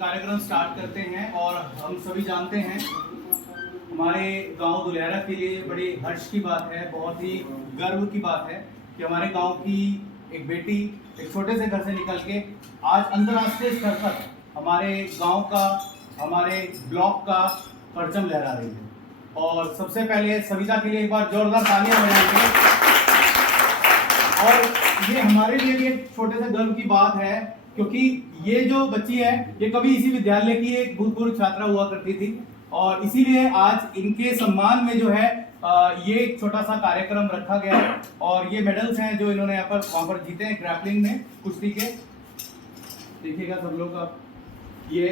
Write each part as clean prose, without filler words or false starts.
कार्यक्रम स्टार्ट करते हैं। और हम सभी जानते हैं हमारे गांव दुलेहरा के लिए बड़ी हर्ष की बात है, बहुत ही गर्व की बात है कि हमारे गांव की एक बेटी एक छोटे से घर से निकल के आज अंतर्राष्ट्रीय स्तर तक हमारे गांव का, हमारे ब्लॉक का परचम लहरा रही है। और सबसे पहले सविता के लिए एक बार जोरदार तालियां बजाएंगे। और ये हमारे लिए भी एक छोटे से गर्व की बात है, क्योंकि ये जो बच्ची है ये कभी इसी विद्यालय की एक भूतपूर्व छात्रा हुआ करती थी। और इसीलिए आज इनके सम्मान में जो है ये एक छोटा सा कार्यक्रम रखा गया है। और ये मेडल्स हैं जो इन्होंने यहाँ पर वहाँ पर जीते हैं ग्रैपलिंग में, कुश्ती के। देखिएगा सब लोग, आप ये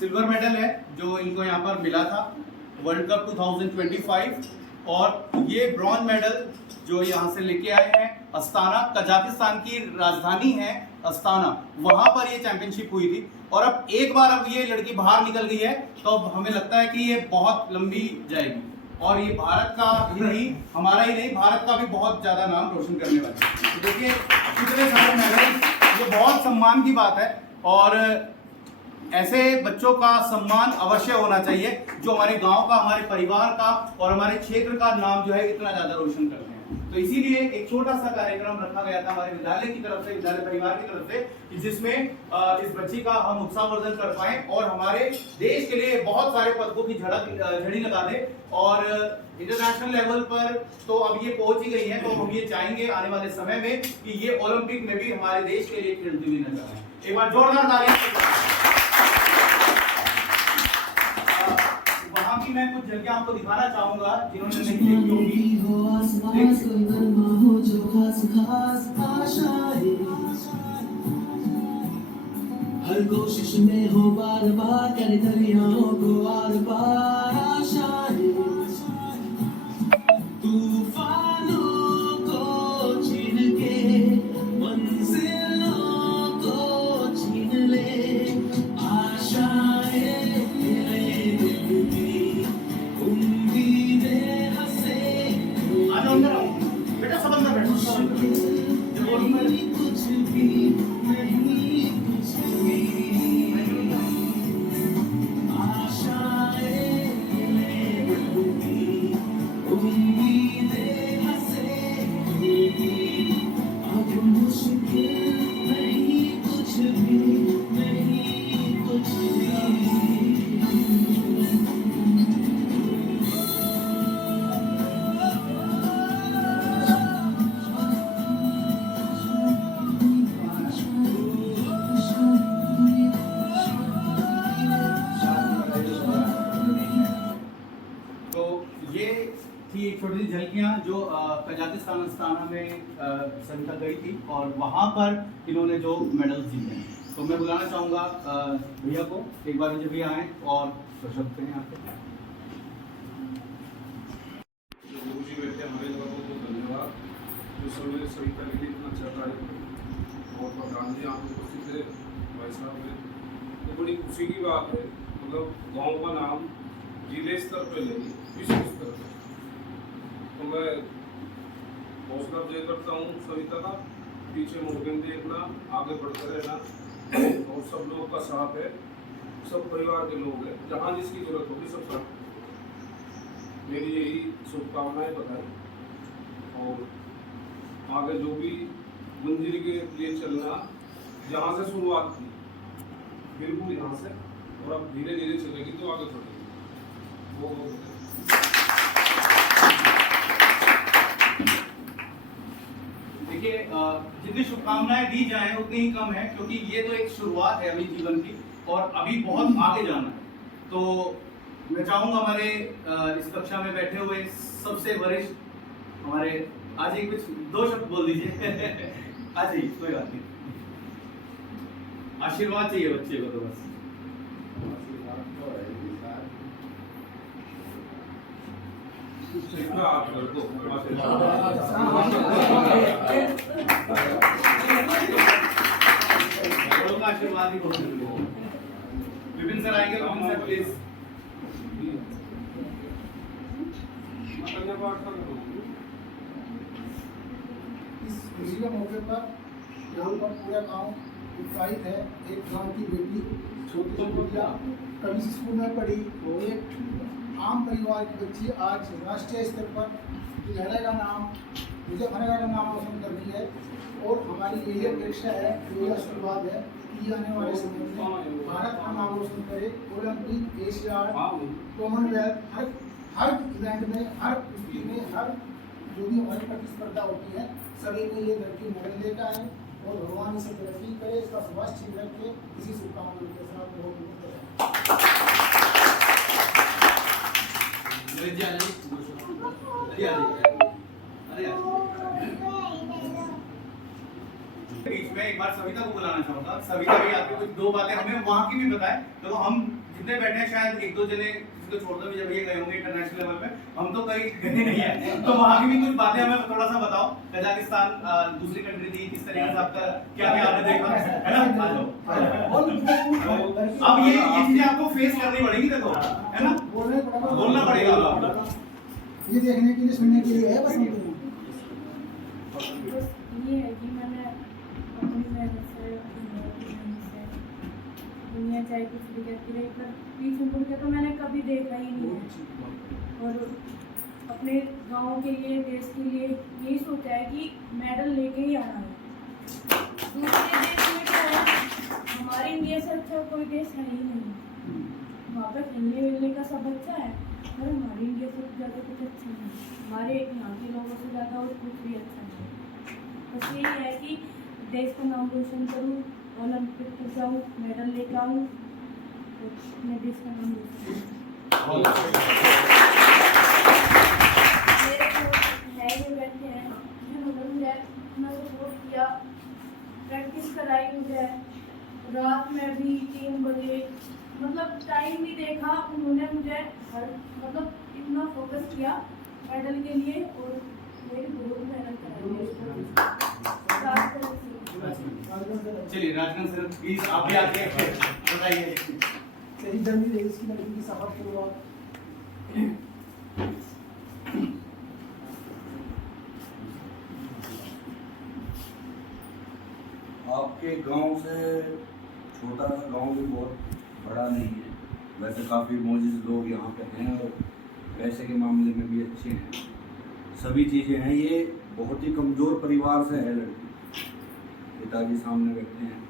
सिल्वर मेडल है जो इनको यहाँ पर मिला था वर्ल्ड कप 2025। और ये ब्रॉन्ज मेडल जो यहाँ से लेके आए हैं अस्ताना, कजाकिस्तान की राजधानी है अस्ताना, वहां पर ये चैंपियनशिप हुई थी। और अब एक बार अब ये लड़की बाहर निकल गई है तो अब हमें लगता है कि ये बहुत लंबी जाएगी। और ये भारत का ही नहीं, हमारा ही नहीं, भारत का भी बहुत ज्यादा नाम रोशन करने वाली है। तो देखिए कितने सारे मेडल, ये बहुत सम्मान की बात है। और ऐसे बच्चों का सम्मान अवश्य होना चाहिए जो हमारे गांव का, हमारे परिवार का और हमारे क्षेत्र का नाम जो है इतना ज्यादा रोशन करते हैं। तो इसीलिए एक छोटा सा कार्यक्रम रखा गया था हमारे विद्यालय की तरफ से, विद्यालय परिवार की तरफ से, जिसमें इस बच्ची का हम उत्साहवर्धन कर पाए और हमारे देश के लिए बहुत सारे पदकों की झड़ी लगा दे। और इंटरनेशनल लेवल पर तो अब ये पहुंच ही गई है, तो हम ये चाहेंगे आने वाले समय में कि ये ओलंपिक में भी हमारे देश के लिए खेलती हुई नजर आए। एक बार जोरदार तालियां। वहां की मैं कुछ झलकियां आपको दिखाना चाहूंगा जिन्होंने नहीं देखी होगी। हर कोशिश में हो बार बार कर दरियाओं को आर पार आशाएं, तूफानों को छीन के मंजिलों को छीन ले आशाएं, तेरे दिल की उम्मीदें हंसे। आ जाओ अंदर आओ बेटा, सब अंदर बैठो, सब अंदर। कुछ भी नहीं, कुछ भी आशाएं, उम्मीदें हंसेंगी। अब मुश्किल नहीं, कुछ भी नहीं, कुछ भी। थी एक छोटी सी झलकियाँ जो कजाकिस्तान अस्ताना में सविता गई थी और वहाँ पर इन्होंने जो मेडल जीते हैं। तो मैं बुलाना चाहूँगा भैया को, एक बार मुझे भैया आए और शब्द करें यहाँ पे। गुरुजी बैठे हमारे लोगों को धन्यवाद जो समय सविता के लिए इतना अच्छा कार्यक्रम और प्रधान जी आप उपस्थित थे, भाई साहब ने, तो बड़ी खुशी की बात है। मतलब गांव का नाम जिले स्तर पे नहीं, विश्व स्तर पे। तो मैं हौसला अफजाई करता हूँ सविता का, पीछे मुड़ के देखना, आगे बढ़ते रहना और सब लोगों का साथ है, सब परिवार के लोग हैं, जहाँ जिसकी जरूरत होगी सब साथ। मेरी यही शुभकामनाएं बताएं और आगे जो भी मंजिल के लिए चलना, जहाँ से शुरुआत की बिल्कुल यहाँ से, और अब धीरे धीरे चलेगी तो आगे बढ़ेगी। वो देखिए जितनी शुभकामनाएं दी जाएं उतनी ही कम है, क्योंकि ये तो एक शुरुआत है अभी जीवन की और अभी बहुत आगे जाना है। तो मैं चाहूंगा हमारे इस कक्षा में बैठे हुए सबसे वरिष्ठ हमारे, आज ही कुछ दो शब्द बोल दीजिए। आज ही कोई बात नहीं, आशीर्वाद चाहिए बच्चे को तो बस। आशीर्वाद ही बहुत जरूरी है। विपिन सर आएंगे, विपिन सर प्लीज। इस खुशी के मौके पर यहाँ पर पूरा गांव उत्साहित है। एक गांव की बेटी, छोटी सी बिटिया, कभी स्कूल में पढ़ी, एक आम परिवार की बच्ची आज राष्ट्रीय स्तर पर लहरेगा नाम, मुजफ्फरनगर का नाम रोशन कर रही है। और हमारी यही अपेक्षा है, यही आशीर्वाद है कि ये आने वाले समय में भारत का नाम रोशन करे। ओलंपिक, एशियाड, कॉमनवेल्थ, हर इवेंट में, हर कुश्ती में, हर जो भी हमारी प्रतिस्पर्धा होती है, सभी में ये लड़की मेडल लेकर आए और भगवान इसे तरक्की करे, इसका स्वास्थ्य ठीक रखे। इसी शुभकामनाओं के साथ बहुत बीच में एक बार सविता को बुलाना चाहूंगा। सविता भी आपको कुछ दो बातें हमें वहाँ की भी बताएं। तो हम जितने बैठे हैं शायद एक दो जने जिसको छोड़ दो भी जब ये गए होंगे इंटरनेशनल लेवल पे, हम तो कहीं गए नहीं है, तो वहाँ की भी कुछ बातें हमें थोड़ा सा बताओ। कजाकिस्तान दूसरी कंट्री थी, किस तरीके से आपका क्या क्या आपने देखा है ना? अब ये चीजें आपको फेस करनी पड़ेगी, देखो है ना, बोलना पड़ेगा आपको। ये देखने के लिए, सुनने के लिए है बस हमको। ये है कि मैंने अपनी मेहनत से, दुनिया चाहे कुछ भी कहती रही, पर पीछे मुड़ के तो मैंने कभी देखा ही नहीं है। और अपने गांव के लिए, देश के लिए यही सोचा है कि मेडल लेके ही आना है। दूसरे देश में क्या है, हमारे इंडिया से अच्छा कोई देश है ही नहीं। वहाँ पर खेलने वेलने का सब अच्छा है, पर हमारे इंडिया से ज़्यादा कुछ अच्छा नहीं है। हमारे यहाँ के लोगों से ज़्यादा और कुछ भी अच्छा नहीं है। बस यही है कि देश का नाम रोशन करूँ, ओलंपिक पर जाऊँ, मेडल लेकर आऊँ और अपने देश का नाम रोशन करूँ। मेरे को है ये बैठे हैं जिन्होंने मुझे इतना सपोर्ट किया, प्रैक्टिस कराई मुझे, रात में भी 3 बजे, मतलब टाइम नहीं देखा उन्होंने मुझे, हर मतलब इतना फोकस किया मेडल के लिए। और मेरी बहुत मेहनत कराई। चलिए राजगंज सर प्लीज आप भी आके बताइए। सही जर्नी रही इसकी लड़की की सफर शुरुआत। आपके गांव से छोटा सा गांव भी बहुत बड़ा नहीं है, वैसे काफ़ी मोजिज़ लोग यहाँ पे हैं और पैसे के मामले में भी अच्छे हैं, सभी चीज़ें हैं। ये बहुत ही कमज़ोर परिवार से है लड़की, पिताजी सामने बैठे हैं।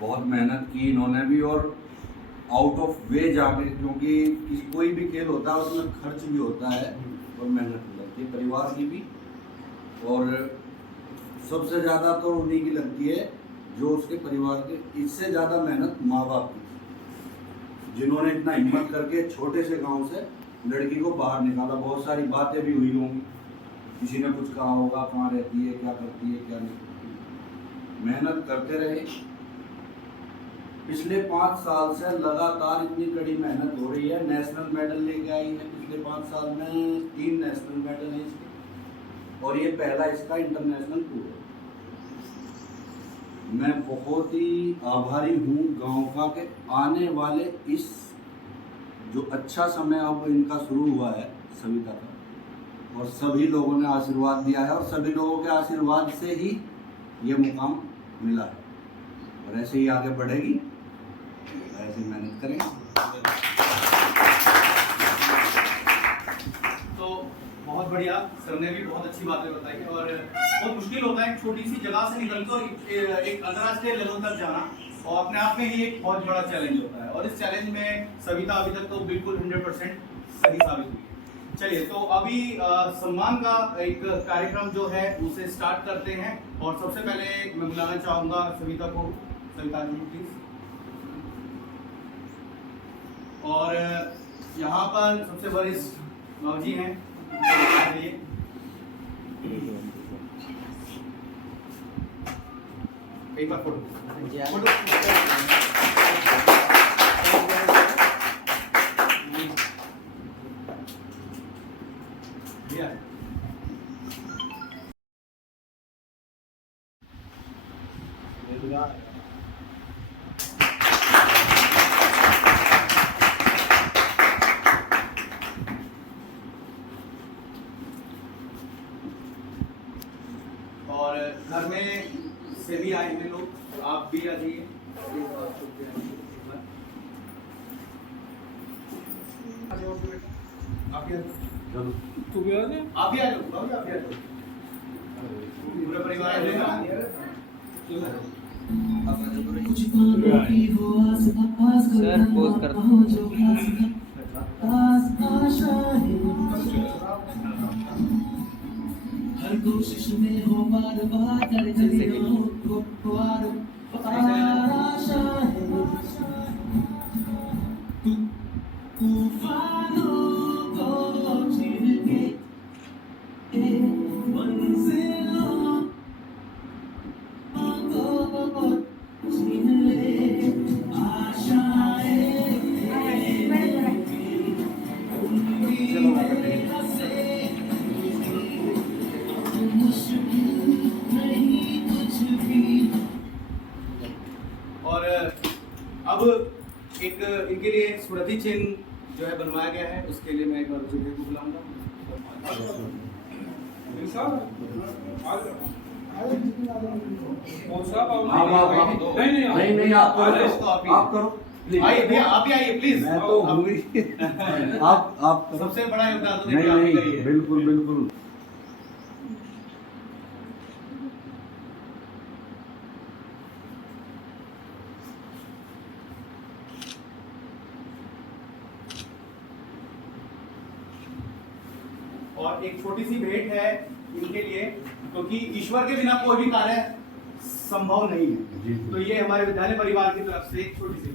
बहुत मेहनत की इन्होंने भी और आउट ऑफ वे जाके, क्योंकि कोई भी खेल होता है उसमें खर्च भी होता है और मेहनत भी लगती है परिवार की भी। और सबसे ज़्यादा तो उन्हीं की लगती है जो उसके परिवार के, इससे ज़्यादा मेहनत माँ बाप की, जिन्होंने इतना हिम्मत करके छोटे से गांव से लड़की को बाहर निकाला। बहुत सारी बातें भी हुई होंगी, किसी ने कुछ कहा होगा, कहाँ रहती है, क्या करती है, क्या नहीं करती। मेहनत करते रहे। पिछले 5 साल से लगातार इतनी कड़ी मेहनत हो रही है। नेशनल मेडल लेके आई है पिछले 5 साल में, 3 नेशनल मेडल हैं इसके, और ये पहला इसका इंटरनेशनल टूर है। मैं बहुत ही आभारी हूँ गांव का कि आने वाले इस जो अच्छा समय अब इनका शुरू हुआ है सविता का, और सभी लोगों ने आशीर्वाद दिया है और सभी लोगों के आशीर्वाद से ही ये मुकाम मिला है। और ऐसे ही आगे बढ़ेगी, ऐसे मेहनत करेंगे। तो बहुत बढ़िया, सर ने भी बहुत अच्छी बातें बताई। और बहुत मुश्किल होता है एक छोटी सी जगह से निकलकर एक अंतर्राष्ट्रीय लेवल तक जाना, और अपने आप में ही एक बहुत बड़ा चैलेंज होता है। और इस चैलेंज में सविता अभी तक तो बिल्कुल 100% सही साबित हुई है। चलिए, तो अभी सम्मान का एक कार्यक्रम जो है उसे स्टार्ट करते हैं। और सबसे पहले मैं बुलाना चाहूँगा सविता को। सविता जी प्लीज। और यहाँ पर सबसे वरिष्ठ बाबूजी हैं, एक बार फोटो और घर में से भी आए हुए लोग, आप भी चलो तू भी आ जा। आप भी आ जाओ, बाबू आप भी आ जाओ, पूरा परिवार आ जाएगा। कुछ पालों की हो आस पास सर, पोज कर। हो जो खास आशा है हर कोशिश में हो बार बार कर चलियों को बार बार आशा है तूफानों को चीर के मंजिलों को छीन ले आशाएं मुश्किल नहीं कुछ भी और अब एक इनके लिए स्मृति चिन्ह जो है बनवाया गया है, उसके लिए मैं एक बार जुबे को बुलाऊंगा। भाई साहब, आ जाओ। आगे जितनी आ जाएंगे कौन साहब आओ? आप नहीं नहीं आप आ जाओ। करो, आप करो प्लीज। आइए भैया, आप ही आइए प्लीज। मैं तो हूँ ही। आप करो। सबसे बड़ा योगदान तो नहीं देखिए आप ही का ही नहीं है। बिल्कुल बिल्कुल। और एक छोटी सी भेंट है इनके लिए, क्योंकि ईश्वर के बिना कोई भी कार्य संभव नहीं है। जी। तो ये हमारे विद्यालय परिवार की तरफ से एक छोटी सी